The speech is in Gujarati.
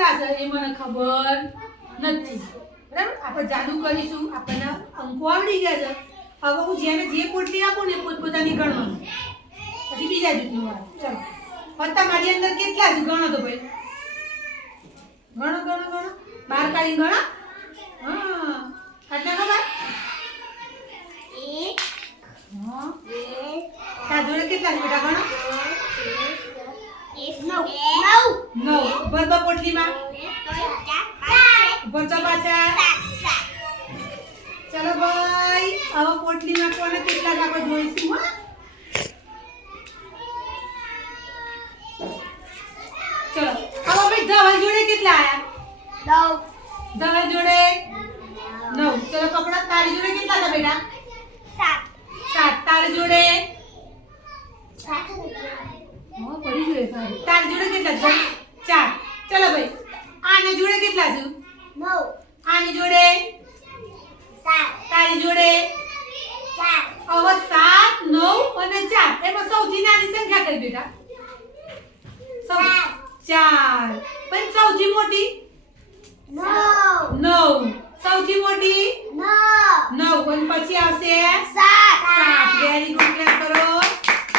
કેટલા છે એ મને ખબર નથી બરાબર આપણે જાદુ કરીશું આપણને અંકો આવડી ગયા છે હવે હું જેને જે પોટલી આપું ને પોતપોતાની ગણવાનું પછી બીજા જૂથનું વાર ચલો પત્તા મારી અંદર કેટલા છે ગણો તો ભાઈ ગણો ગણો ગણો બહાર કાઢી ગણો હા કેટલા ખબર એક હા તાર જોડે કેટલા છે બેટા ગણો એક નવ નવ બરબા પોટલીમાં ઉપર તો પાછા ચલો ભાઈ હવે પોટલીમાં કોને કેટલા આપણે જોઈશું હા ચલો હવે ભાઈ ધવલ જોડે કેટલા આયા ધવલ જોડે 9 ચલો પકડો તારી જોડે કેટલા હતા બેટા 7 તારી જોડે હા પડી ગયો સારી તારી જોડે કેટલા છે 4 ચલો ભાઈ આને જોડે કેટલા છે આની જોડે તારી જોડે હવે 7 9 અને 4 એમાં સૌથી નાની સંખ્યા કઈ બેટા 4 પણ સૌથી મોટી 9 સૌથી મોટી 9 અને પછી આવશે 7